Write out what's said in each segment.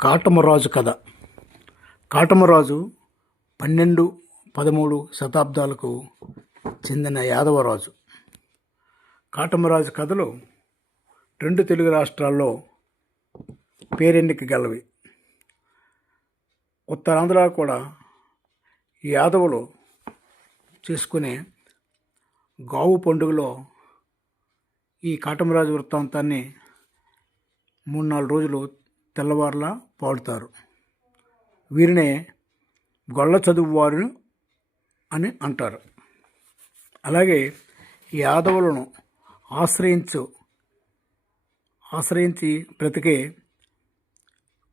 కాటమరాజు కథ. కాటమరాజు పన్నెండు పదమూడు శతాబ్దాలకు చెందిన యాదవరాజు. కాటమరాజు కథలు రెండు తెలుగు రాష్ట్రాల్లో పేరెన్నిక గలవి ఉత్తరాంధ్ర కూడా యాదవులు చేసుకునే గావు పండుగలో ఈ కాటమరాజు వృత్తాంతాన్ని మూడు నాలుగు రోజులు తెల్లవారులా పాడుతారు. వీరినే గొల్ల చదువువారు అని అంటారు. అలాగే యాదవులను ఆశ్రయించు ఆశ్రయించి బ్రతికే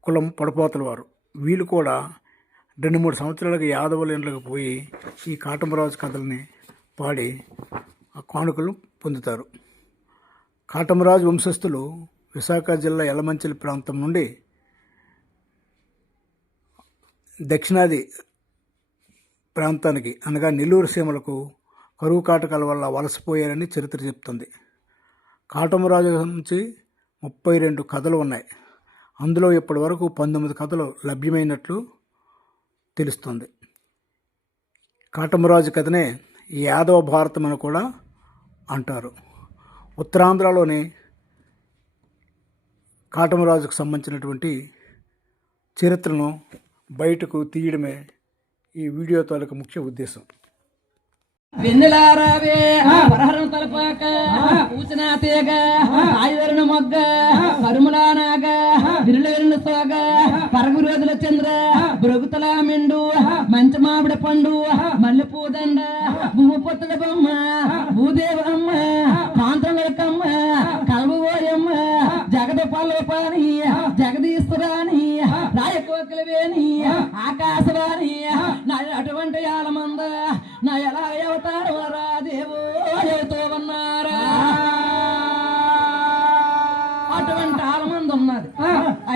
కులం పడిపోతల వారు. వీళ్ళు కూడా రెండు మూడు సంవత్సరాలకు యాదవుల ఇండ్లకు పోయి ఈ కాటమరాజు కథల్ని పాడి ఆ కానుకలు పొందుతారు. కాటమరాజు వంశస్థులు విశాఖ జిల్లా ఎలమంచిలి ప్రాంతం నుండి దక్షిణాది ప్రాంతానికి అనగా నెల్లూరు సీమలకు కరువు కాటకాల వల్ల వలసపోయారని చరిత్ర చెప్తుంది. కాటమరాజు నుంచి ముప్పై రెండు కథలు ఉన్నాయి. అందులో ఇప్పటి వరకు పంతొమ్మిది కథలు లభ్యమైనట్లు తెలుస్తుంది. కాటమరాజు కథనే యాదవ భారతం అని కూడా అంటారు. ఉత్తరాంధ్రలోని కాటమరాజుకు సంబంధించినటువంటి చరిత్రను బయటకు తీయడమే ఈ వీడియో తాలూకు ముఖ్య ఉద్దేశం. వెన్నెలారావే వరహరణ తలపాక పూచిన తీగ ఆయుధరణ మొగ్గ కరుములా నాగ విరుల విరుల సోగ పరగు రోజుల చంద్ర బ్రొగుతల మెండు మంచి మామిడి పండు మల్లెపూదండ భూమి పొత్తుల బొమ్మ భూదేవమ్మ కాంతమ్మ కలవ ఓయమ్మ జగద పల్లపాని జగదీశ్వరాని ಮಕ್ಕಳವೇ ನೀ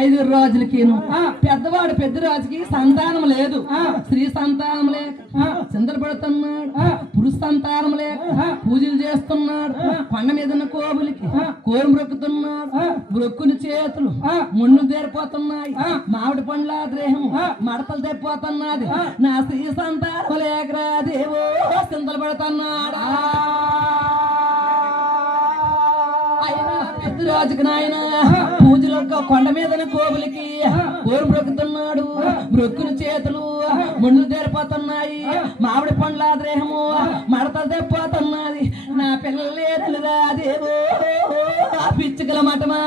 ఐదు రోజులకిను. పెద్దవాడు పెద్ద రాజుకి సంతానం లేదు. స్త్రీ సంతానం లేక చింతలు పడుతున్నాడు పురుష సంతానం లేక పూజలు చేస్తున్నాడు. కొండ మీద కోబులకి కోరు మ్రొక్కుతున్నాడు. బ్రొక్కుని చేతులు ముళ్ళు దేరిపోతున్నాయి. మామిడి పండ్ల దేహం మడతలు తెప్పోతున్నది నా స్త్రీ సంతానం లేకరా దేవో చింతలు పడుతున్నాడా అయినా పెద్ద రాజుకి నాయన పూజలు కొండ మీద కోబులకి కోరు బ్రొక్కుతున్నాడు బ్రొక్కులు చేతులు ముళ్ళు తేరిపోతున్నాయి. మామిడి పండ్ల దేహము మడత తెప్పోతున్నది నా పిల్లలే లేరుగా దేవో పిచ్చుకల మటమా?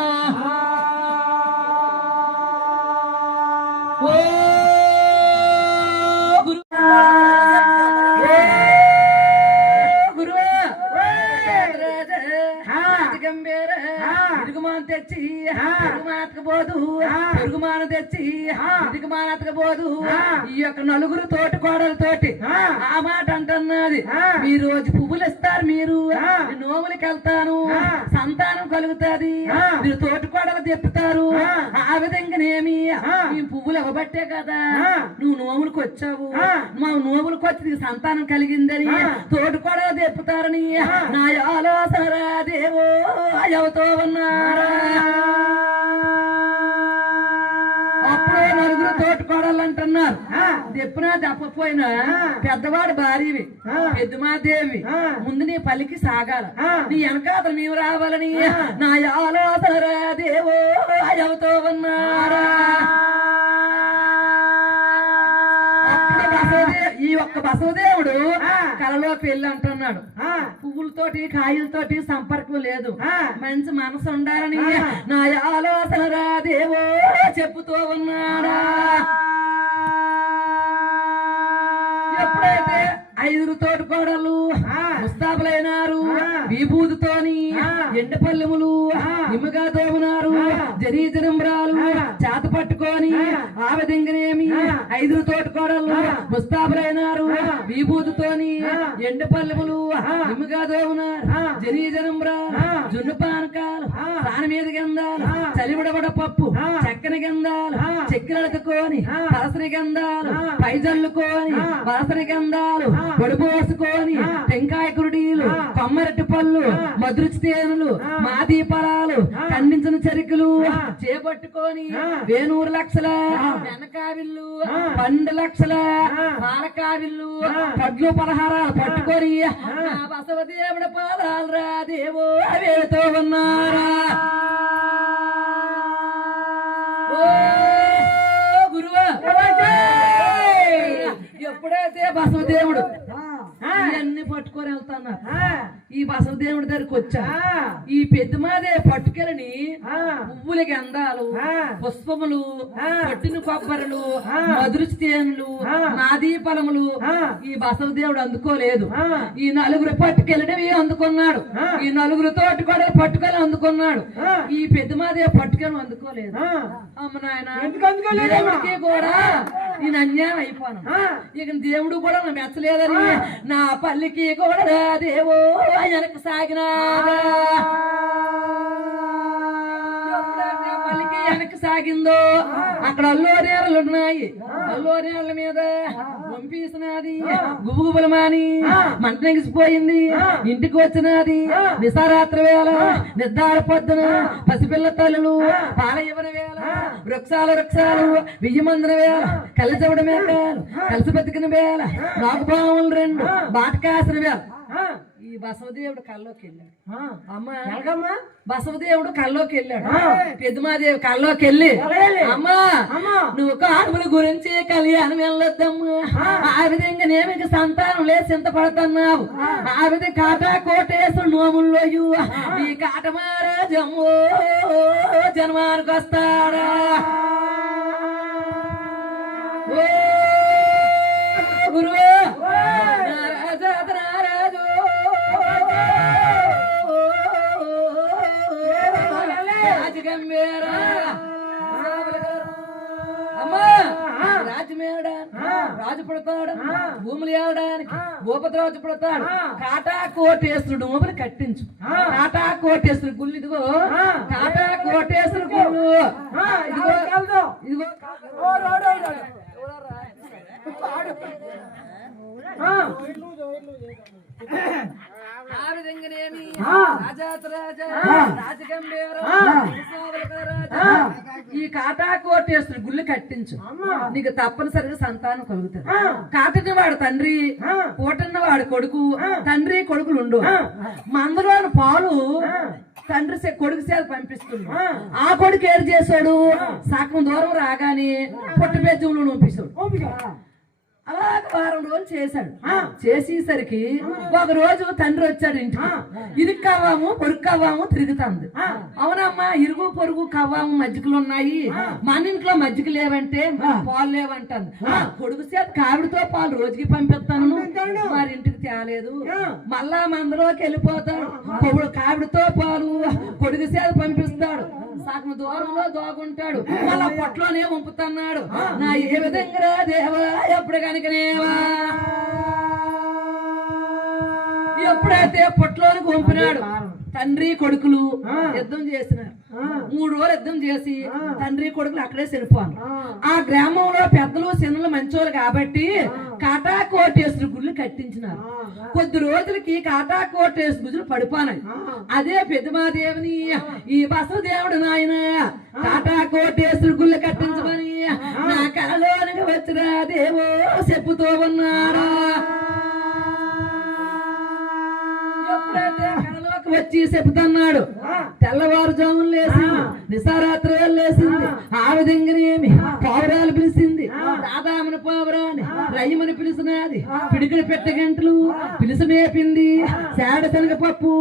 ఇరుగుమాన తెచ్చి ఇరుగుమానకు పోదు. ఇరుగుమాన తెచ్చి ఇరుగుమానకు పోదు. ఈ యొక్క నలుగురు తోటి కోడలతోటి ఆ. మాట అంటున్నది. ఈ రోజు పువ్వులు ఇస్తారు మీరు నోములకి వెళ్తాను. సంతానం కలుగుతాది. మీరు తోటి కోడలు తిప్పుతారు. ఆ. విధంగానేమి? ఈ పువ్వులు ఇవ్వబట్టే కదా. నువ్వు నోములకు వచ్చావు. మా నోములకు వచ్చి నీకు సంతానం కలిగిందని తోటి కూడా తెప్పుతారని నా ఆలోచన దేవో ఎవతో ఉన్నారా అప్పుడే నలుగురు తోటకోడలు అంటున్నారు దెప్పునా దప్పపోయినా పెద్దవాడు భార్యవి పెద్దమాదేవి. ముందు నీ పలికి సాగాల. నీ వెనకాతలు మేము రావాలని నా ఆలోచన దేవో ఎవతో ఉన్నారా అప్పుడు బసవదే- ఈ ఒక్క బసవదేవుడు కలలో పెళ్ళి అంటున్నాడు. పువ్వులతోటి కాయలతోటి సంపర్కం లేదు. మంచి మనసు ఉండాలని నా ఆలోచన రా దేవో చెప్పుతూ ఉన్నాడా ఎప్పుడైతే ఐదుగురు తోటి కోడలు ముస్తాబులైనారు. విభూతితోని ఎండ పల్లెములు నిమ్మగా తోమునారు. జరీజనంబరాలు చేత పట్టుకొని ఆ. విధంగానేమి ఐదుగురు తోటి కోడలు ముస్తాబులైనారు. విభూతితోని ఎండ పల్లెములు నిమ్మగా తోమునారు. జరీజనంబరా జున్ను పానకాలు దాని మీద గంధాలు చలివిడబడ పప్పు చక్కని గంధాలు చక్కెరడుకోని పలసని గంధాలు పైజల్లుకోని వాసన గంధాలు పొడిపోసుకొని టెంకాయ కురుడీలు కొమ్మరటి పళ్ళు మధురుచి తేనెలు మాదీ ఫలాలు ఖండించిన చరికలు చేపట్టుకొని వేనూరు లక్షల వెనకావిల్లు పన్నెండు లక్షల పాలకావిల్లు కడ్లు పలహారాలు పట్టుకొని బసవదేవుడు పాదాలు రా దేవో అవేతో ఉన్నారా. ఓ గురువా. ఎప్పుడైతే బసవదేవుడు ఇవన్నీ పట్టుకొని వెళ్తున్నారు. ఈ బసవదేవుడి దగ్గరికి వచ్చా. ఈ పెద్దమాదే పట్టుకెళ్ళని పువ్వుల గంధాలు పుష్పములు పట్టిన కొబ్బరులు మధురుచి తేనులు నాదీ ఫలములు ఈ బసవదేవుడు అందుకోలేదు. ఈ నలుగురు పట్టుకెళ్ళనివి అందుకున్నాడు. ఈ నలుగురు తోటి కూడా పట్టుకొని అందుకున్నాడు. ఈ పెద్దమాదే పట్టుకొని అందుకోలేదు. అమ్మ నాయన దేవుడికి కూడా నేను అన్యాయం అయిపోను. ఇక దేవుడు కూడా నా మెచ్చలేదని నా పల్లికి కూడా దేవో వెనక సాగిన. పల్లికి వెనక సాగిందో అక్కడ అల్లోరేళ్ళు ఉన్నాయి. అల్లోరేళ్ళ మీద పంపిస్తున్నది గుబుగుబులు మాని మంట నెగిసిపోయింది ఇంటికి వచ్చినది. నిసారాత్రి వేళ నిర్ధార పొద్దున పసిపిల్ల తల్లులు పాల ఇవ్వని వేళ వృక్షాలు వృక్షాలు విజయమందిన వేళ కలిసి ఇవ్వడం కలిసి బతికిన వేళ నాగుపాములు రెండు బాట కాసిన వేళ. ఈ బసవదేవుడు కల్లోకి వెళ్ళాడు? అమ్మ. బసవదేవుడు కల్లోకి వెళ్ళాడు? పెద్దమాదేవి కల్లోకి వెళ్ళి అమ్మా నువ్వు కానుమల గురించి కళ్యాణం వెళ్ళొద్దమ్మా. ఆ. విధంగా నేను సంతానం లేదు చింతపడుతున్నావు ఆ. విధంగా కాటా కోటేశ్వరు నోముల్లో ఈ కాట మహారాజమ్మో జన్మానికి వస్తాడా? ఓ. పుడతాడు భూములు ఏవడానికి భూపతిరాజు పుడతాడు కాటా కోటేశ్వరుడు భూములు కట్టించు. కాటా కోటేశ్వరుడు గుళ్ళు ఇదిగో. కాటా కోటేశ్వరుడు గుళ్ళు. ఇదిగో ఇదిగో. ఆ. విధంగానేమి రాజాత రాజా రాజగంభీర ఈ గుళ్ళు కట్టించు. నీకు తప్పనిసరిగా సంతానం కలుగుతుంది. కాటని వాడు తండ్రి కోటన్న వాడు కొడుకు తండ్రి కొడుకులు ఉండు. మందులోని పాలు తండ్రి కొడుకు సేద పంపిస్తుంది ఆ. కొడుకు ఏడు చేశాడు? సగం దూరం రాగానే పుట్ట బెజ్జంలో నొప్పిస్తాడు అలా వారం రోజులు చేశాడు. చేసేసరికి ఒక రోజు తండ్రి వచ్చాడు ఇంటికి ఇరుగు కవ్వాము పొరుగు కవ్వాము తిరుగుతుంది. అవునమ్మా ఇరుగు పొరుగు కవ్వాము మజ్జిగలు ఉన్నాయి. మన ఇంట్లో మజ్జిగ లేవంటే పాలు లేవంటాను కొడుకు చేత కావిడితో పాలు రోజుకి పంపిస్తాను. మరి ఇంటికి తేలేదు. మళ్ళా మందలోకి వెళ్ళిపోతాడు. కావిడితో పాలు కొడుకు చేత పంపిస్తాడు. సగం దూరంలో దోగుంటాడు. మళ్ళా పొట్లోనే ఉంపుతున్నాడు నా ఏ విధంగా దేవా ఎప్పుడు కనుకనేవా? ఎప్పుడైతే పొట్లోనికి పంపినాడు తండ్రి కొడుకులు యుద్ధం చేసినారు. మూడు రోజులు యుద్ధం చేసి తండ్రి కొడుకులు అక్కడే చనిపోను ఆ. గ్రామంలో పెద్దలు చిన్నలు మంచోళ్ళు కాబట్టి కాటా కోటేశ్వరి గుళ్ళు కట్టించినారు. కొద్ది రోజులకి కాటా కోటేశ్వరి గుళ్ళు పడిపోనాయి. అదే పెద్దమాదేవిని ఈ బసవదేవుడు నాయన కాటా కోటేశ్వరి గుళ్ళు కట్టించమని నా కలలోనికి వచ్చిన దేవో చెప్పుతూ ఉన్నారా ఎప్పుడైతే కలలోకి వచ్చి చెబుతున్నాడు తెల్లవారుజామున లేచింది. నిసారాత్రి వేళ లేచింది. ఆ. విధంగానేమి పావురాలు పిలిచింది. రాధామని పావురాని రయ్యమని పిలిచినది పిడికిడి పెట్ట గంటలు పిలిచి మేపింది. శాడ శనగ పప్పు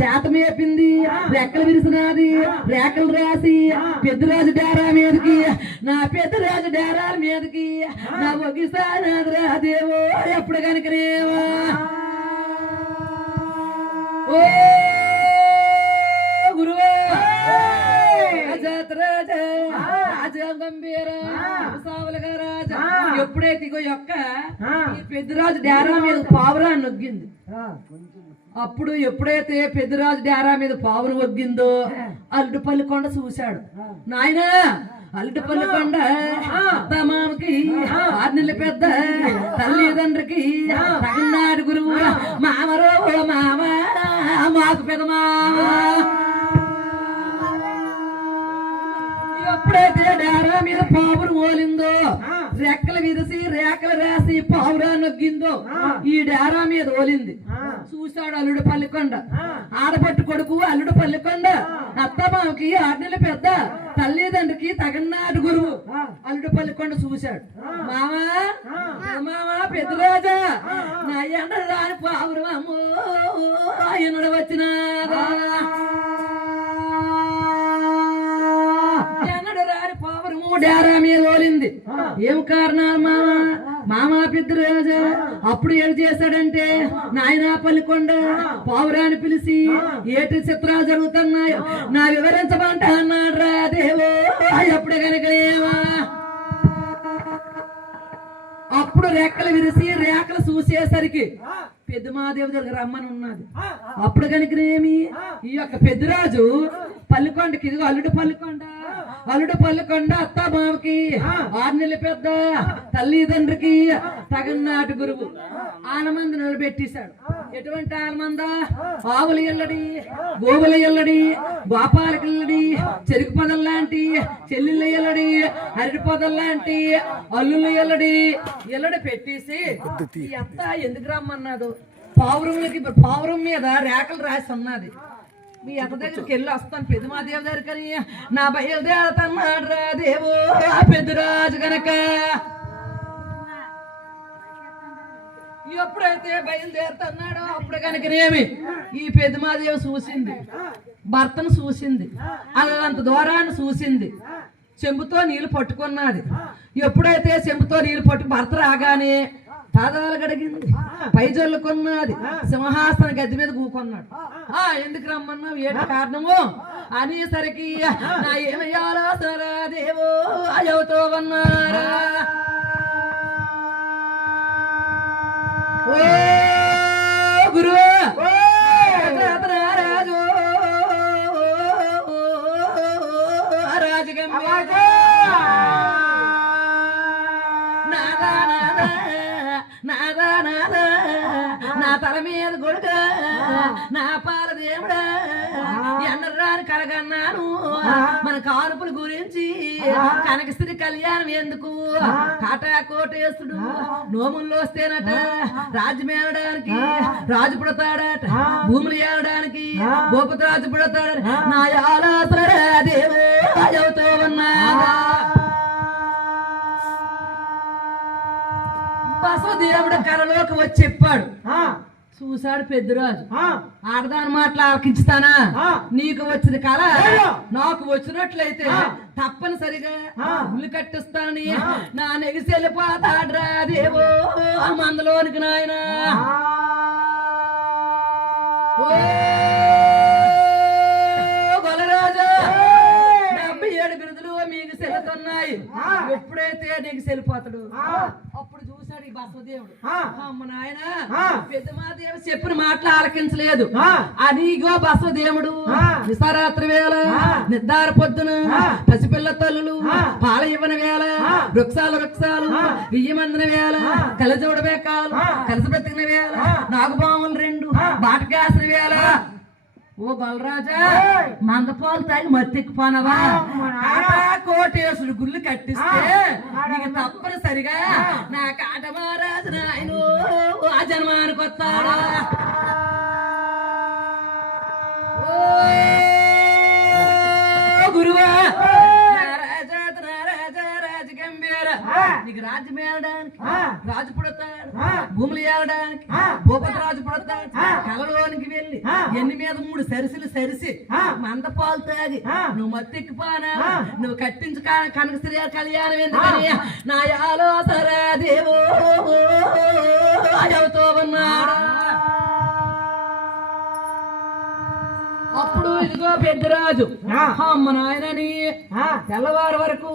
చేత మేపింది. రెక్కలు విరిసినది. రేకలు రాసి పెద్దరాజు డేరా మీదకి నా పెద్దరాజు డేరాల మీదకి నా ఒగిసారి దేవో ఎప్పుడు కనుకనేవా ఓ సావులుగా రాజా. ఎప్పుడైతే ఇగో యొక్క ఈ పెద్దరాజు డేరా మీద పావురా నొగ్గింది. అప్పుడు ఎప్పుడైతే పెద్దరాజు డేరా మీద పావురు వగ్గిందో అల్లుపల్లి కొండ చూశాడు. నాయనా అల్లుపల్లి కొండ మామకి ఆర్నెల్లి పెద్ద తల్లిదండ్రికి తగినాడు గురువు మామరో మామ మాకు పెద్ద మామ ఎప్పుడైతే డేరా మీద పావురు ఓలిందో రెక్కలు విరిసి రేఖలు రాసి పావురా నొగ్గిందో? ఈ డేరా మీద ఓలింది చూశాడు అల్లుడు పల్లికొండ. ఆడపట్టు కొడుకు అల్లుడు పల్లికొండ. అత్తమామకి ఆడనెల పెద్ద. తల్లిదండ్రికి తగన్నాడు గురువు. అల్లుడు పల్లికొండ చూశాడు. మామా మామా పెద్దరాజా నా ఎండ రాని పావురు అమ్మో ఎన్నడు వచ్చినాదా ఎన్నడు రాని పావురము డేరా మీద ఓలింది ఏం కారణాలు మామ మామ పెద్దరాజా అప్పుడు ఏం చేశాడంటే నాయనా పల్లికొండ పావురాన్ని పిలిచి ఏటి చిత్రాలు జరుగుతున్నాయో? నా వివరించమంట? అన్నాడు రా దేవో ఎప్పుడు కనుక అప్పుడు రెక్కలు విరిసి రేఖలు చూసేసరికి పెద్దమాదేవి దగ్గర రమ్మని ఉన్నది. అప్పుడు కనుకనేమి ఈ యొక్క పెద్దరాజు పల్లికొండకి ఇదిగో అల్లుడు పల్లికొండ. అల్లుడు పల్లికొండ అత్త మామకి ఆరు నెలల పెద్ద తల్లిదండ్రికి తగన్నాటి గురువు. ఆనమంది నిలబెట్టేశాడు. ఎటువంటి ఆనమంద? ఆవులు ఎల్లడి గోవుల ఎల్లడి గోపాలకి ఎల్లడి చెరుకు పొదలు లాంటి చెల్లెళ్ళ ఎల్లడి అరటి పొదలు లాంటి అల్లుళ్ళు ఎల్లడి. ఎల్లడి పెట్టేసి ఈ అత్త ఎందుకు రమ్మన్నాడు? పావురంలోకి పావురం మీద రేఖలు రాసి ఉన్నది మీ అత్త దగ్గరికి వెళ్ళి వస్తాను. పెద్దమాదేవి దగ్గరకని నా బయలుదేరతన్నాడు రా దేవో ఆ పెద్దరాజు గనక. ఎప్పుడైతే బయలుదేరుతున్నాడో అప్పుడు కనుకనేమి ఈ పెద్దమాదేవి చూసింది. భర్తను చూసింది. అల్లంత దూరాన్ని చూసింది. చెంబుతో నీళ్ళు పట్టుకున్నది. ఎప్పుడైతే చెంబుతో నీళ్ళు పట్టు భర్త రాగానే పాదాలు గడిగింది పై జల్లుకున్నది సింహాసన గద్దె మీద కూకున్నాడు. ఆ ఎందుకు రమ్మన్నావు? ఏంటి కారణము? అనేసరికి నా ఏమయ్యాలో సరా దేవో అయవుతో అన్నారా ఓ గురు రాజు. రాజగంభీర నాదా నాదా. తల మీద కొడుక. నా పాల దేవుడా. ఎన్నరాని కలగన్నాను. మన కానుపుల గురించి కనకశ్రీ కళ్యాణం ఎందుకు? కాటా కోటేస్తుడు నోముల్లో వస్తేనట రాజ్యం ఏలడానికి రాజు పుడతాడట. భూములు ఏలడానికి భూపతి రాజు పుడతాడు నా ఆలోచన దేవో ఉన్నాడా బసవదేవుడు కరలోకి వచ్చి చెప్పాడు. చూశాడు పెద్దరాజు. ఆడదాని మాటలు ఆలకించుతానా? నీకు వచ్చిన కళ? నాకు వచ్చినట్లయితే తప్పనిసరిగా ఉల్లి కట్టిస్తానని నా నెగిసి వెళ్ళిపోతాడ్రా దేవో మందలోనికి నాయన. డెబ్బై ఏడు బిరుదులు మీకు సెలుతున్నాయి ఎప్పుడైతే నీకు సెలిపోతాడు బసవదేవుడు. పెద్దమాదేవి చెప్పిన మాటలు ఆలకించలేదు. అదిగో బసవదేవుడు విసారాత్రి వేళ నిద్దార పొద్దున పసిపిల్ల తల్లులు పాల ఇవ్వని వేళ వృక్షాలు వృక్షాలు బియ్యమందిన వేళ కలిజోడ బేకాలు కలిసి బ్రతికిన వేళ వేళ ఓ బలరాజా మందపాలు తాగి మత్తెక్కిపోనవా? కోటేశ్వరుడు గుళ్ళు కట్టిస్తే నీకు తప్పనిసరిగా నా కాట మహారాజు నాయన ఆ. జన్మానికి వస్తాడా గురువా నీకు రాజ్యం ఏలడానికి రాజు పుడతాడు భూములు ఏలడానికి భూపతి రాజు పుడతాడు కలలోనికి వెళ్ళి ఎన్ని మీద మూడు సరిసిలు సరిసి మంద పాలు తాగి నువ్వు మత్తెక్కిపోనా నువ్వు కట్టించు కనక శ్రీ కళ్యాణం ఎందుకని నా ఆలోచన దేవో అజవుతో ఉన్నాడు? అప్పుడు ఇదిగో పెద్దరాజు అమ్మ నాయనని తెల్లవారు వరకు